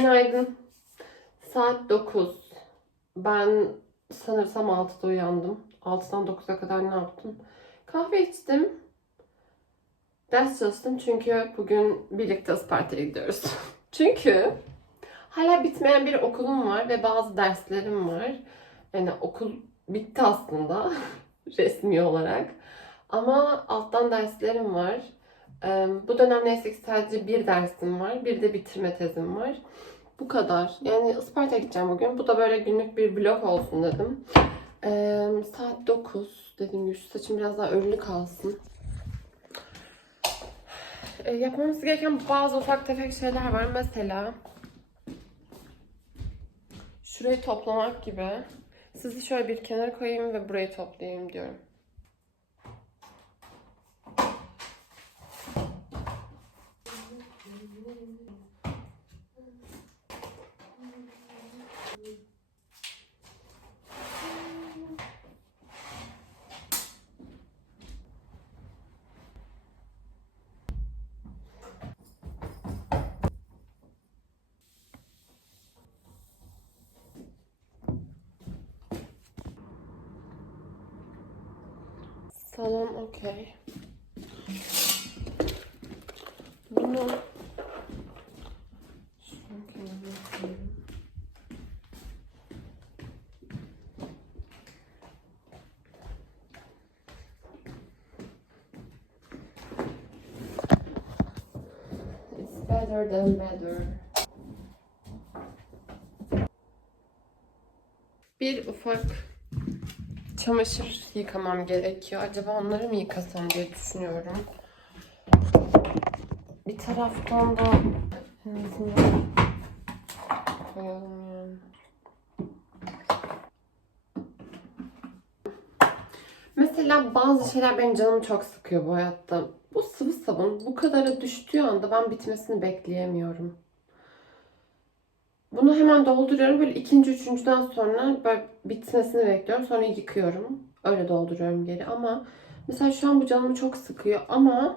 Günaydın. Saat 9. Ben sanırsam 6'da uyandım. 6'dan 9'a kadar ne yaptım? Kahve içtim. Ders çalıştım çünkü bugün birlikte Isparta'ya gidiyoruz. çünkü hala bitmeyen bir okulum var ve bazı derslerim var. Yani okul bitti aslında resmi olarak. Ama alttan derslerim var. Bu dönem neyse ki sadece bir dersim var. Bir de bitirme tezim var. Bu kadar. Yani Isparta'ya gideceğim bugün. Bu da böyle günlük bir vlog olsun dedim. Ee, saat 9. Dediğim gibi şu saçım biraz daha örülü kalsın. Ee, yapmamız gereken bazı ufak tefek şeyler var. Mesela şurayı toplamak gibi. Sizi şöyle bir kenara koyayım ve burayı toplayayım diyorum. Okey. Bunu. It's better than better. Bir ufak çamaşır yıkamam gerekiyor. Acaba onları mı yıkasam diye düşünüyorum. Bir taraftan da koyalım yani. Mesela bazı şeyler benim canımı çok sıkıyor bu hayatta. Bu sıvı sabun bu kadara düştüğü anda ben bitmesini bekleyemiyorum. Bunu hemen dolduruyorum. Böyle ikinci, üçüncüden sonra böyle bitmesini bekliyorum. Sonra yıkıyorum. Öyle dolduruyorum geri ama mesela şu an bu canımı çok sıkıyor ama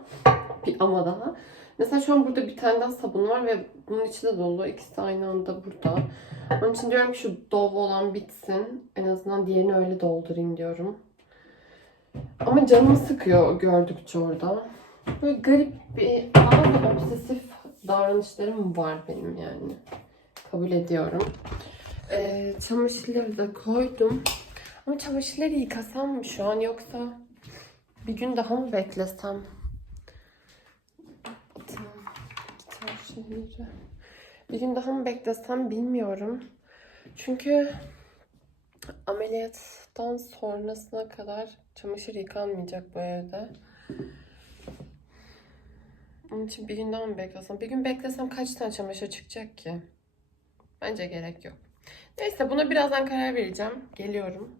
bir ama daha. Mesela şu an burada bir tane daha sabun var ve bunun içi de dolu. İkisi aynı anda burada. Onun için diyorum ki şu Dove olan bitsin. En azından diğerini öyle doldurayım diyorum. Ama canımı sıkıyor gördükçe orada. Böyle garip bir bazı obsesif davranışlarım var benim yani kabul ediyorum. Ee, çamaşırları da koydum. Ama çamaşırları yıkasam mı şu an yoksa bir gün daha mı beklesem? Bir gün daha mı beklesem bilmiyorum. Çünkü ameliyattan sonrasına kadar çamaşır yıkanmayacak bu evde. Onun için bir gün daha mı beklesem? Bir gün beklesem kaç tane çamaşır çıkacak ki? Bence gerek yok. Neyse buna birazdan karar vereceğim. Geliyorum.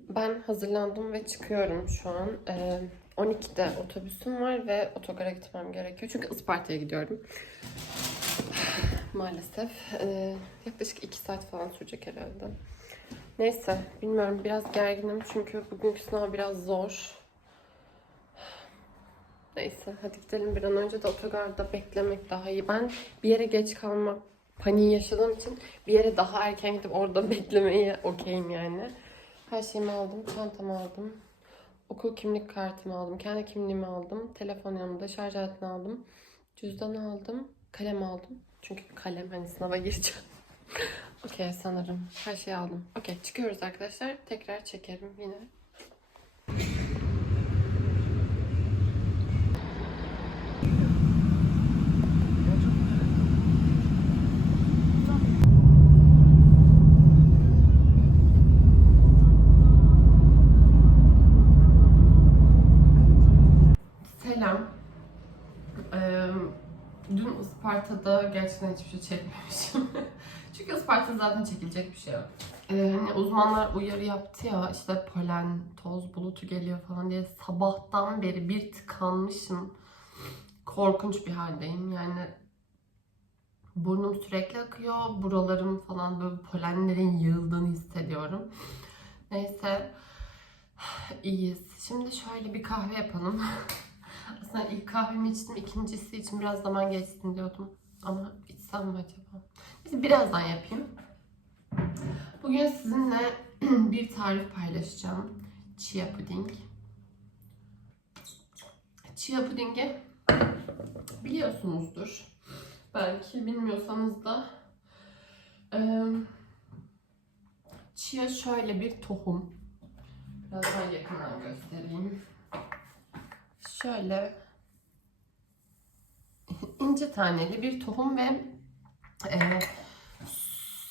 Ben hazırlandım ve çıkıyorum şu an. Ee, 12'de otobüsüm var ve otogara gitmem gerekiyor. Çünkü Isparta'ya gidiyorum. Maalesef. Ee, yaklaşık 2 saat falan sürecek herhalde. Neyse bilmiyorum biraz gerginim çünkü bugünkü sınav biraz zor. Neyse hadi gidelim bir an önce de otogarda beklemek daha iyi. Ben bir yere geç kalmak paniği yaşadığım için bir yere daha erken gidip orada beklemeye okeyim yani. Her şeyimi aldım, çantamı aldım. Okul kimlik kartımı aldım, kendi kimliğimi aldım. Telefon yanımda, şarj aletini aldım. Cüzdanı aldım, kalem aldım. Çünkü kalem hani sınava gireceğim. Okey sanırım. Her şeyi aldım. Okey çıkıyoruz arkadaşlar. Tekrar çekerim yine. Selam. Ee, dün Isparta'da gerçekten hiçbir şey çekmemişim. Çünkü Isparta'da zaten çekilecek bir şey yok. Ee, hani uzmanlar uyarı yaptı ya işte polen, toz bulutu geliyor falan diye sabahtan beri bir tıkanmışım. Korkunç bir haldeyim yani. Burnum sürekli akıyor. Buralarım falan böyle polenlerin yığıldığını hissediyorum. Neyse. iyiyiz. Şimdi şöyle bir kahve yapalım. Aslında ilk kahvemi içtim. ikincisi için biraz zaman geçsin diyordum. Ama içsem mi acaba? Neyse birazdan yapayım. Bugün sizinle bir tarif paylaşacağım. Chia puding. Chia pudingi biliyorsunuzdur. Belki bilmiyorsanız da eee, chia şöyle bir tohum. Biraz daha yakından göstereyim. Şöyle ince taneli bir tohum ve eee,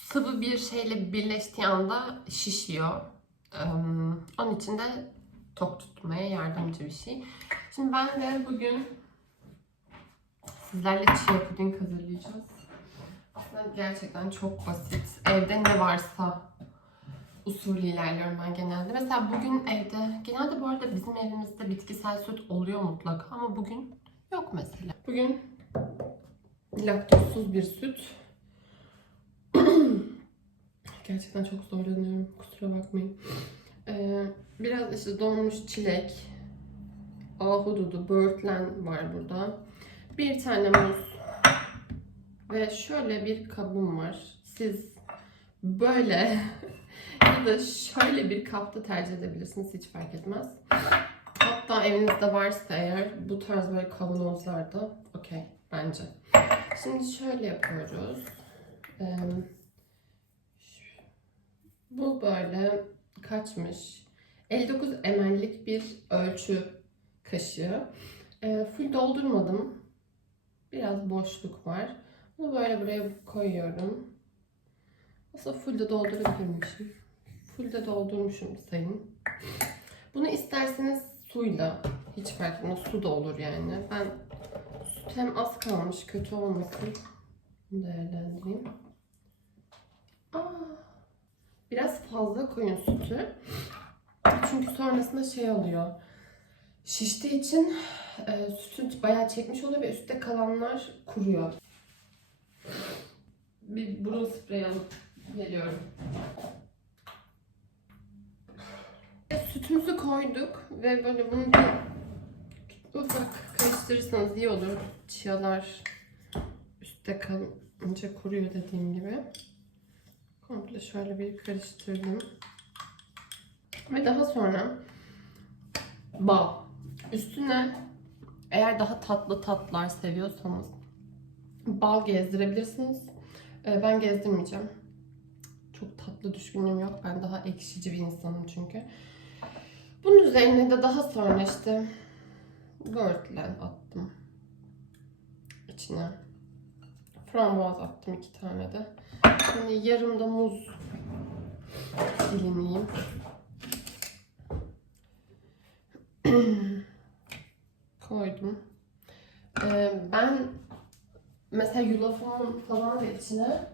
sıvı bir şeyle birleştiği anda şişiyor. Eee, onun için de tok tutmaya yardımcı bir şey. Şimdi ben de bugün sizlerle chia puding hazırlayacağız. Aslında gerçekten çok basit. Evde ne varsa usulü ilerliyorum ben genelde. Mesela bugün evde, genelde bu arada bizim evimizde bitkisel süt oluyor mutlaka ama bugün yok mesela. Bugün laktozsuz bir süt. Gerçekten çok zorlanıyorum. Kusura bakmayın. Ee, biraz işte donmuş çilek, ahududu, böğürtlen var burada. Bir tane muz ve şöyle bir kabım var. Siz böyle ya da şöyle bir kapta tercih edebilirsiniz. Hiç fark etmez. Hatta evinizde varsa eğer bu tarz böyle kavanozlarda okey bence. Şimdi şöyle yapıyoruz. Bu böyle kaçmış? 59 ml'lik bir ölçü kaşığı. Ee, full doldurmadım. Biraz boşluk var. Bunu böyle buraya koyuyorum. Aslında full de doldurabilirmişim. Full de doldurmuşum sayın. Bunu isterseniz suyla hiç fark etmez. Su da olur yani. Ben hem az kalmış kötü olmasın. Bunu değerlendireyim. Aa, biraz fazla koyun sütü. Çünkü sonrasında şey oluyor. Şiştiği için e, sütü bayağı çekmiş oluyor ve üstte kalanlar kuruyor. Bir burun spreyi alıp geliyorum. Sütümüzü koyduk ve böyle bunu bir ufak karıştırırsanız iyi olur. Çiyalar üstte kalınca kuruyor dediğim gibi. Komple şöyle bir karıştırdım. Ve daha sonra bal. Üstüne eğer daha tatlı tatlar seviyorsanız bal gezdirebilirsiniz. Ee, Ben gezdirmeyeceğim. Çok tatlı düşkünlüğüm yok. Ben daha ekşici bir insanım çünkü. Bunun üzerine de daha sonra işte böğürtlen attım. içine. Frambuaz attım iki tane de. Şimdi yarım da muz dilimleyeyim. Koydum. Ee, ben mesela yulafımın falan içine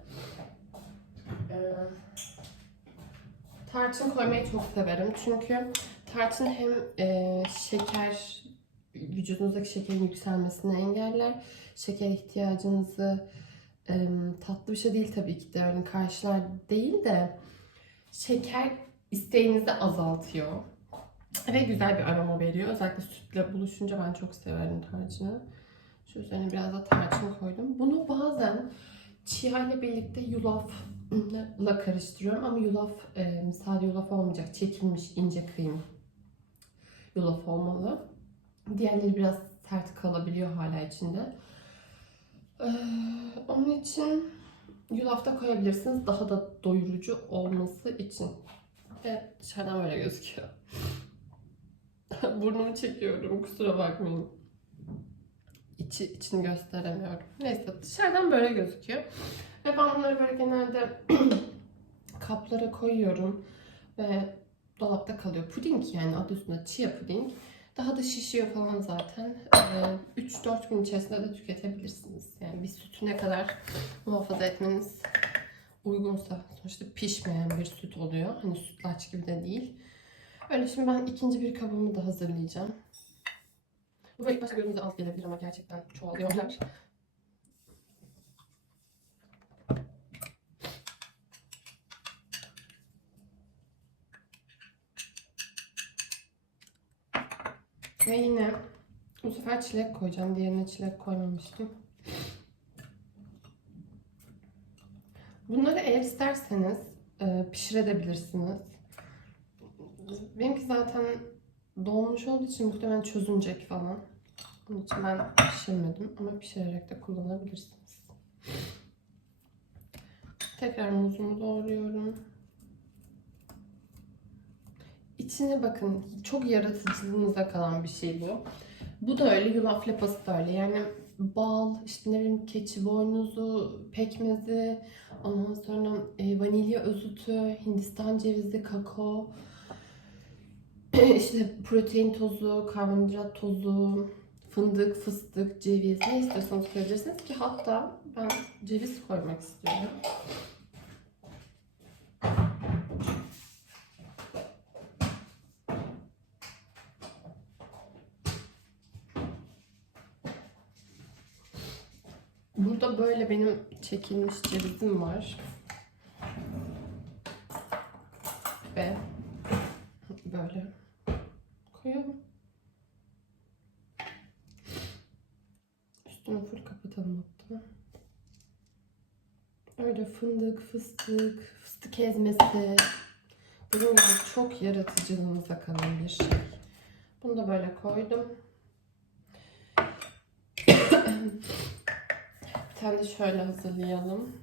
e, tarçın koymayı çok severim. Çünkü tarçın hem e, şeker vücudunuzdaki şekerin yükselmesini engeller. Şeker ihtiyacınızı tatlı bir şey değil tabii ki de öyle karşılar değil de şeker isteğinizi azaltıyor. Ve güzel bir aroma veriyor. Özellikle sütle buluşunca ben çok severim tarçını. Şu üzerine biraz da tarçın koydum. Bunu bazen chia ile birlikte yulafla karıştırıyorum. Ama yulaf e, sade yulaf olmayacak. Çekilmiş ince kıyım yulaf olmalı. Diğerleri biraz sert kalabiliyor hala içinde. Ee, onun için yulaf da koyabilirsiniz. Daha da doyurucu olması için. Ve dışarıdan böyle gözüküyor. Burnumu çekiyorum. Kusura bakmayın. İçi, içini gösteremiyorum. Neyse dışarıdan böyle gözüküyor. Ve ben bunları böyle genelde kaplara koyuyorum. Ve dolapta kalıyor. Puding yani adı üstünde chia puding. Daha da şişiyor falan zaten. Ee, 3-4 gün içerisinde de tüketebilirsiniz. Yani bir sütü ne kadar muhafaza etmeniz uygunsa. Sonuçta pişmeyen bir süt oluyor. Hani sütlaç gibi de değil. Öyle şimdi ben ikinci bir kabımı da hazırlayacağım. Bu ilk başta gözünüze az gelebilir ama gerçekten çoğalıyorlar. Ve yine bu sefer çilek koyacağım. Diğerine çilek koymamıştım. Bunları eğer isterseniz e, pişirebilirsiniz. Benimki zaten dolmuş olduğu için muhtemelen çözünecek falan. Onun için ben pişirmedim ama pişirerek de kullanabilirsiniz. Tekrar muzumu doğruyorum. İçine bakın çok yaratıcılığınıza kalan bir şey bu. Bu da öyle, yulaf lapası da öyle. Yani bal, işte ne bileyim keçi boynuzu, pekmezi, ondan sonra e, vanilya özütü, hindistan cevizi, kakao, işte protein tozu, karbonhidrat tozu, fındık, fıstık, ceviz ne istiyorsanız koyabilirsiniz ki hatta ben ceviz koymak istiyorum. Burada böyle benim çekilmiş cevizim var. Ve böyle koyalım. Üstünü full kapatalım hatta. Öyle fındık, fıstık, fıstık ezmesi. Dediğim gibi çok yaratıcılığınıza kalan bir şey. Bunu da böyle koydum. Bir tane şöyle hazırlayalım.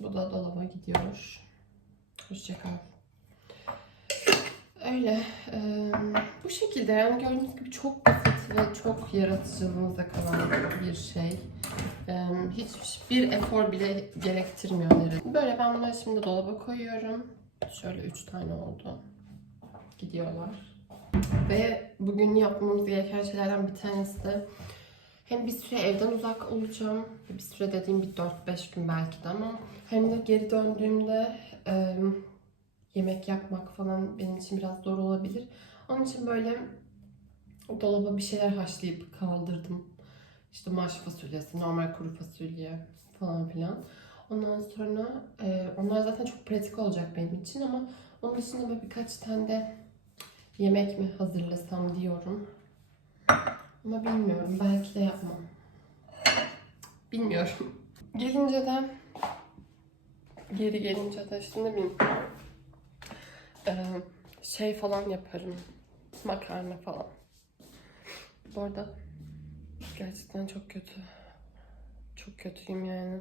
Bu da dolaba gidiyor. Hoşçakal. Öyle. eee, bu şekilde yani gördüğünüz gibi çok basit ve çok yaratıcılığınıza kalan bir şey. Eee, hiçbir efor bile gerektirmiyor. neredeyse. Böyle ben bunları şimdi dolaba koyuyorum. Şöyle üç tane oldu. Gidiyorlar. Ve bugün yapmamız gereken şeylerden bir tanesi de hem bir süre evden uzak olacağım. Bir süre dediğim bir 4-5 gün belki de ama hem de geri döndüğümde e, yemek yapmak falan benim için biraz zor olabilir. Onun için böyle dolaba bir şeyler haşlayıp kaldırdım. İşte maş fasulyesi, normal kuru fasulye falan filan. Ondan sonra e, onlar zaten çok pratik olacak benim için ama onun dışında böyle birkaç tane de yemek mi hazırlasam diyorum. Ama bilmiyorum. Belki de yapmam. Bilmiyorum. Gelince de geri gelince de işte ne bileyim şey falan yaparım. Makarna falan. Bu arada gerçekten çok kötü. Çok kötüyüm yani.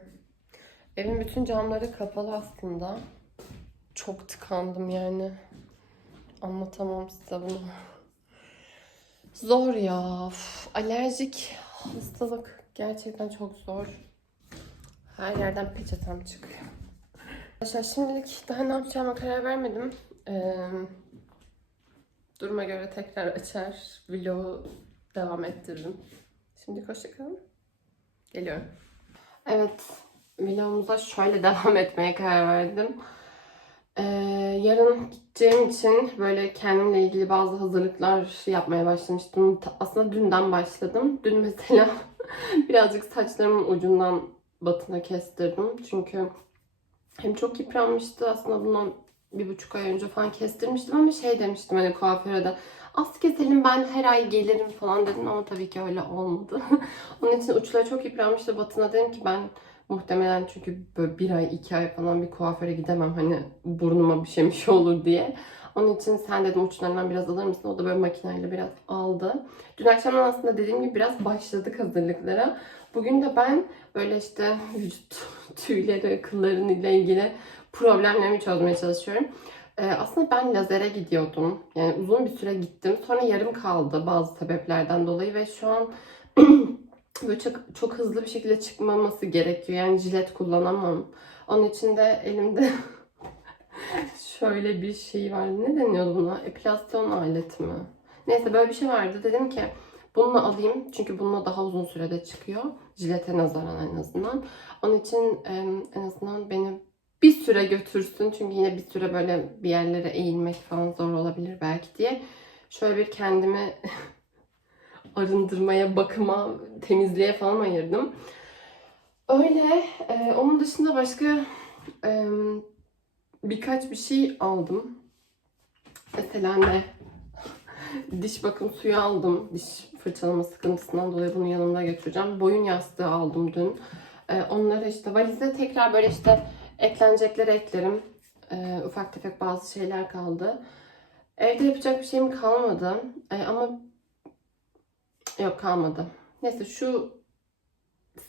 Evin bütün camları kapalı aslında. Çok tıkandım yani. Anlatamam size bunu. Zor ya. Uf, alerjik hastalık gerçekten çok zor. Her yerden peçetem çıkıyor. Arkadaşlar şimdilik daha ne yapacağıma karar vermedim. Ee, duruma göre tekrar açar, vlogu devam ettiririm. Şimdi hoşçakalın. Geliyorum. Evet, vlogumuza şöyle devam etmeye karar verdim. Ee, yarın gideceğim için böyle kendimle ilgili bazı hazırlıklar yapmaya başlamıştım. Aslında dünden başladım. Dün mesela birazcık saçlarımın ucundan batına kestirdim. Çünkü hem çok yıpranmıştı aslında bundan bir buçuk ay önce falan kestirmiştim ama şey demiştim hani kuaföre de az keselim ben her ay gelirim falan dedim ama tabii ki öyle olmadı. Onun için uçları çok yıpranmıştı batına dedim ki ben Muhtemelen çünkü böyle bir ay, iki ay falan bir kuaföre gidemem hani burnuma bir şey bir şey olur diye. Onun için sen dedim uçlarından biraz alır mısın? O da böyle makineyle biraz aldı. Dün akşamdan aslında dediğim gibi biraz başladık hazırlıklara. Bugün de ben böyle işte vücut tüyleri, kılların ile ilgili problemlerimi çözmeye çalışıyorum. Ee, aslında ben lazere gidiyordum. Yani uzun bir süre gittim. Sonra yarım kaldı bazı sebeplerden dolayı ve şu an böyle çok, çok hızlı bir şekilde çıkmaması gerekiyor. Yani jilet kullanamam. Onun için de elimde şöyle bir şey var. Ne deniyordu buna? Epilasyon aleti mi? Neyse böyle bir şey vardı. Dedim ki bununla alayım. Çünkü bununla daha uzun sürede çıkıyor. Jilete nazaran en azından. Onun için en azından beni bir süre götürsün. Çünkü yine bir süre böyle bir yerlere eğilmek falan zor olabilir belki diye. Şöyle bir kendimi arındırmaya, bakıma, temizliğe falan ayırdım. Öyle. e, onun dışında başka e, birkaç bir şey aldım. Mesela ne? Diş bakım suyu aldım. Diş fırçalama sıkıntısından dolayı bunu yanımda götüreceğim. Boyun yastığı aldım dün. Ee, onları işte valize tekrar böyle işte eklenecekleri eklerim. Ee, ufak tefek bazı şeyler kaldı. Evde yapacak bir şeyim kalmadı. Ee, ama kalmadı. Neyse şu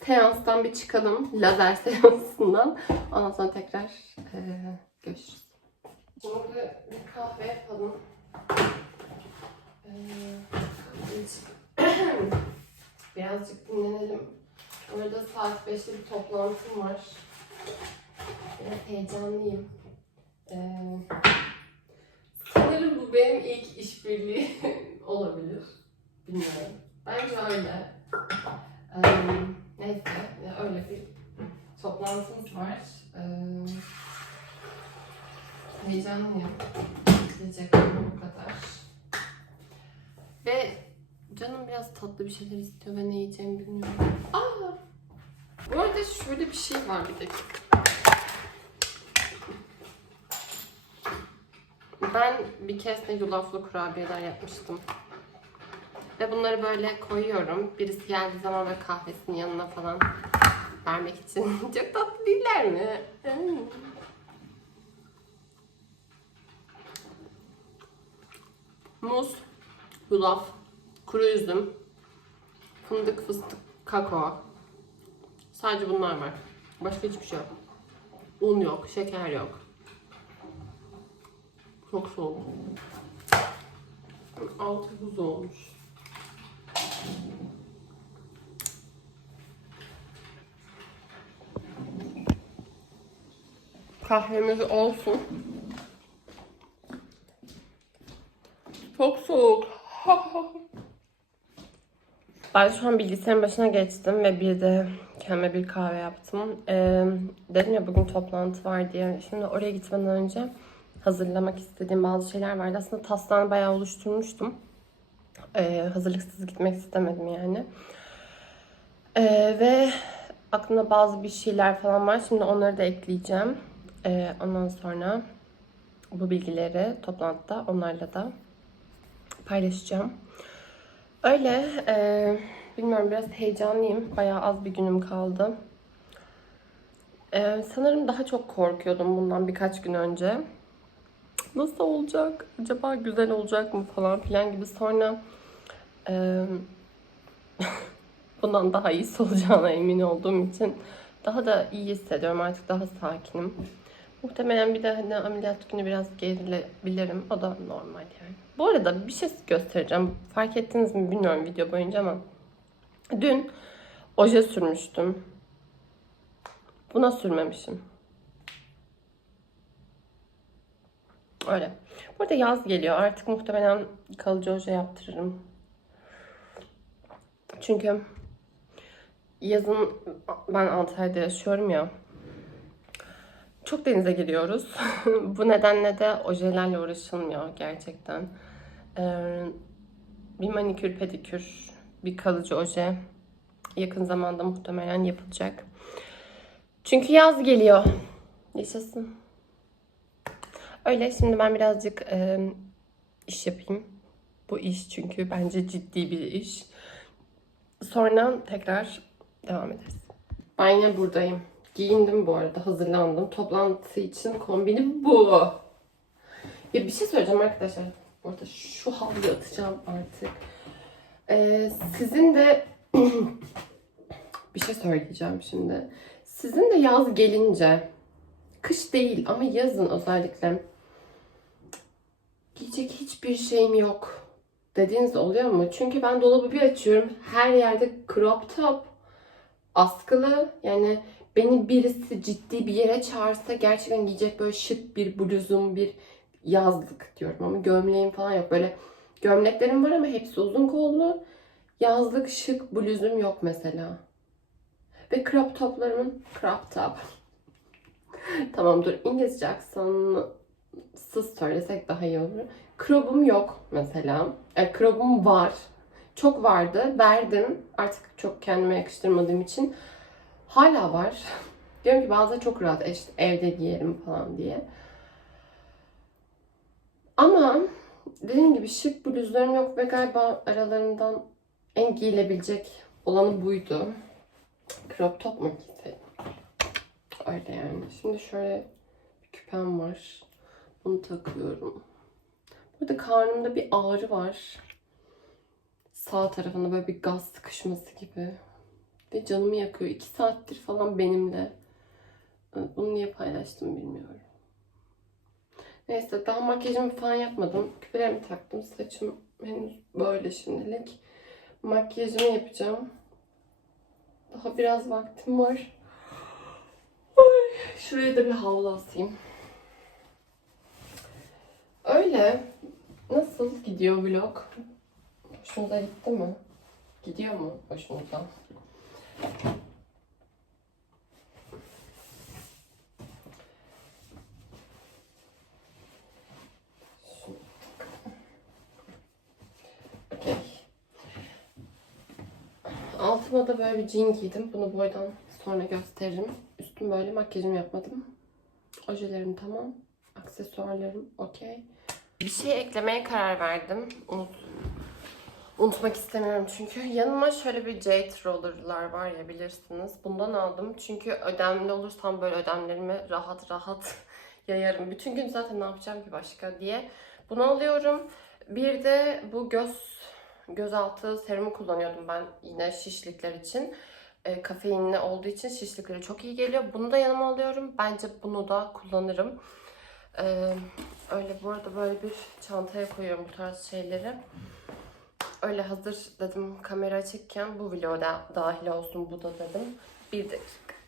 seanstan bir çıkalım. Lazer seansından. Ondan sonra tekrar eee, görüşürüz. Şimdi bir kahve yapalım. Eee, birazcık- dinlenelim. Orada saat 5'te bir toplantım var. Biraz heyecanlıyım. Eee, sanırım bu benim ilk işbirliği olabilir. Bilmiyorum. Bence öyle. Eee, neyse öyle bir toplantımız var. Eee heyecanlıyım. Diyeceklerim bu kadar. Ve canım biraz tatlı bir şeyler istiyor ve ne yiyeceğimi bilmiyorum. Aa! Bu arada şöyle bir şey var bir dakika. Ben bir kez de yulaflı kurabiyeler yapmıştım. Ve bunları böyle koyuyorum. Birisi geldiği zaman böyle kahvesinin yanına falan vermek için. Çok tatlı değiller mi? Hmm. Muz, yulaf, kuru üzüm, fındık, fıstık, kakao. Sadece bunlar var. Başka hiçbir şey yok. Un yok, şeker yok. Çok soğuk. Altı buz olmuş. Kahvemiz olsun. Çok soğuk. ben şu an bilgisayarın başına geçtim ve bir de kendime bir kahve yaptım. Ee, dedim ya bugün toplantı var diye. Şimdi oraya gitmeden önce hazırlamak istediğim bazı şeyler vardı. Aslında taslağını bayağı oluşturmuştum. Ee, hazırlıksız gitmek istemedim yani. Ee, ve aklımda bazı bir şeyler falan var. Şimdi onları da ekleyeceğim. Ee, ondan sonra bu bilgileri toplantıda onlarla da paylaşacağım. Öyle, e, bilmiyorum biraz heyecanlıyım. Bayağı az bir günüm kaldı. E, sanırım daha çok korkuyordum bundan birkaç gün önce. Nasıl olacak? Acaba güzel olacak mı falan filan gibi. Sonra e, bundan daha iyisi olacağına emin olduğum için daha da iyi hissediyorum. Artık daha sakinim. Muhtemelen bir de hani ameliyat günü biraz gerilebilirim. O da normal yani. Bu arada bir şey göstereceğim. Fark ettiniz mi bilmiyorum video boyunca ama dün oje sürmüştüm. Buna sürmemişim. Öyle. Burada yaz geliyor. Artık muhtemelen kalıcı oje yaptırırım. Çünkü yazın ben Antalya'da yaşıyorum ya. Çok denize giriyoruz. Bu nedenle de ojelerle uğraşılmıyor gerçekten. Ee, bir manikür, pedikür, bir kalıcı oje yakın zamanda muhtemelen yapılacak. Çünkü yaz geliyor. Yaşasın. Öyle şimdi ben birazcık e, iş yapayım. Bu iş çünkü bence ciddi bir iş. Sonra tekrar devam ederiz. Ben yine buradayım. Giyindim bu arada, hazırlandım. Toplantı için kombinim bu. Ya bir şey söyleyeceğim arkadaşlar. Orada şu havluyu atacağım artık. Ee, sizin de bir şey söyleyeceğim şimdi. Sizin de yaz gelince, kış değil ama yazın özellikle giyecek hiçbir şeyim yok dediğiniz oluyor mu? Çünkü ben dolabı bir açıyorum. Her yerde crop top, askılı. Yani beni birisi ciddi bir yere çağırsa gerçekten giyecek böyle şık bir bluzum, bir yazlık diyorum ama gömleğim falan yok. Böyle gömleklerim var ama hepsi uzun kollu. Yazlık şık bluzum yok mesela. Ve crop toplarımın crop top. tamam dur İngilizce aksansız söylesek daha iyi olur. Crop'um yok mesela. E, crop'um var. Çok vardı. Verdim. Artık çok kendime yakıştırmadığım için. Hala var. Diyorum ki bazen çok rahat e, işte evde giyerim falan diye. Ama dediğim gibi şık bluzlarım yok ve galiba aralarından en giyilebilecek olanı buydu. Crop top mu? Öyle yani. Şimdi şöyle bir küpem var. Bunu takıyorum. Burada karnımda bir ağrı var. Sağ tarafında böyle bir gaz sıkışması gibi. Ve canımı yakıyor. İki saattir falan benimle. Bunu niye paylaştım bilmiyorum. Neyse daha makyajımı falan yapmadım. Küpelerimi taktım. Saçım henüz böyle şimdilik. Makyajımı yapacağım. Daha biraz vaktim var. Ay, şuraya da bir havlu asayım. Öyle. Nasıl gidiyor vlog? Hoşunuza gitti mi? Gidiyor mu hoşunuza? Altıma da böyle bir jean giydim. Bunu boydan sonra gösteririm. Böyle makyajımı yapmadım. Ojelerim tamam. Aksesuarlarım okey. Bir şey eklemeye karar verdim. Unut, unutmak istemiyorum çünkü. Yanıma şöyle bir Jade Roller'lar var ya bilirsiniz. Bundan aldım. Çünkü ödemli olursam böyle ödemlerimi rahat rahat yayarım. Bütün gün zaten ne yapacağım ki başka diye. Bunu alıyorum. Bir de bu göz gözaltı serumu kullanıyordum ben yine şişlikler için. E, kafeinli olduğu için şişlikleri çok iyi geliyor. Bunu da yanıma alıyorum. Bence bunu da kullanırım. E, öyle bu arada böyle bir çantaya koyuyorum bu tarz şeyleri. Öyle hazır dedim kamera açıkken bu vloga dahil olsun bu da dedim. Bir de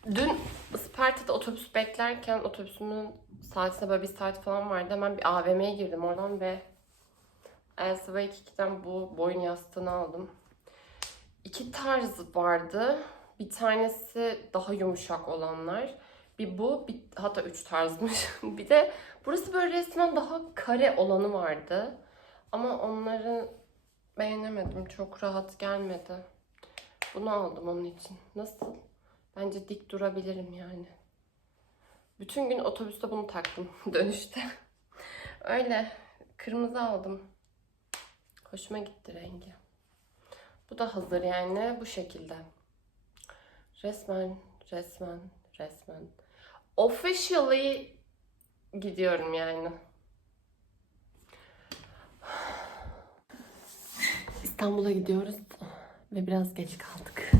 dün Isparta'da otobüs beklerken otobüsümün saatine böyle bir saat falan vardı. Hemen bir AVM'ye girdim oradan ve Elsa ve 2'den bu boyun yastığını aldım. İki tarz vardı. Bir tanesi daha yumuşak olanlar. Bir bu, bir, hatta üç tarzmış. bir de burası böyle resmen daha kare olanı vardı. Ama onları beğenemedim. Çok rahat gelmedi. Bunu aldım onun için. Nasıl? Bence dik durabilirim yani. Bütün gün otobüste bunu taktım dönüşte. Öyle. Kırmızı aldım. Hoşuma gitti rengi. Bu da hazır yani bu şekilde. Resmen, resmen, resmen. Officially gidiyorum yani. İstanbul'a gidiyoruz ve biraz geç kaldık.